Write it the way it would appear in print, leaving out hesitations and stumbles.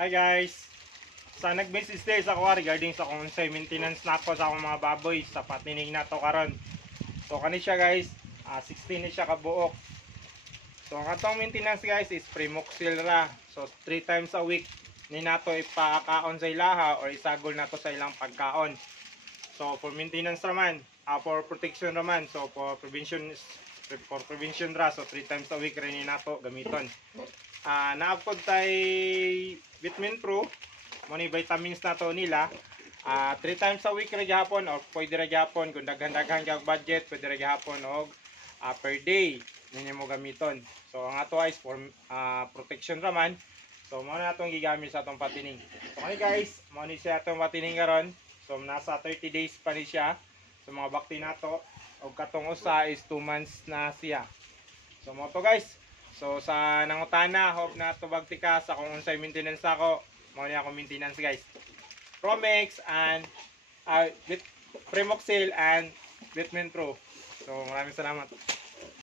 Hi guys! Sa nag-message day sa kuha regarding sa kung unsay maintenance na ako sa akong mga baboy sa patining na to karon. So kani siya guys, 16 ni siya kabuok. So ang atong maintenance guys is Primoxil ra. So 3 times a week ni nato ipakaon sa ilaha or isagol nato sa ilang pagkaon. So for maintenance raman, for protection raman, so for prevention ra, so 3 times a week rin ni nato gamiton. Naapod tay Vitamin Pro, mo ni vitamins na to nila. 3 times a week ra gyapon or pwede ra gyapon kung daghan-daghan kag budget, pwede ra gyapon og per day ninyo mo gamiton. So ang ato is for protection raman. So mo na atong gigamit sa atong patining. So kani guys, mo ni siya atong patining karon. So nasa 30 days pa ni siya. So mga bakti nato og katong usa is 2 months na siya. So mo to guys. So sa nangutana, hope na tubag tika sa kung unsay maintenance ako. Mao ni ako maintenance guys. Promex and Primoxil and Vitamin Pro. So maraming salamat.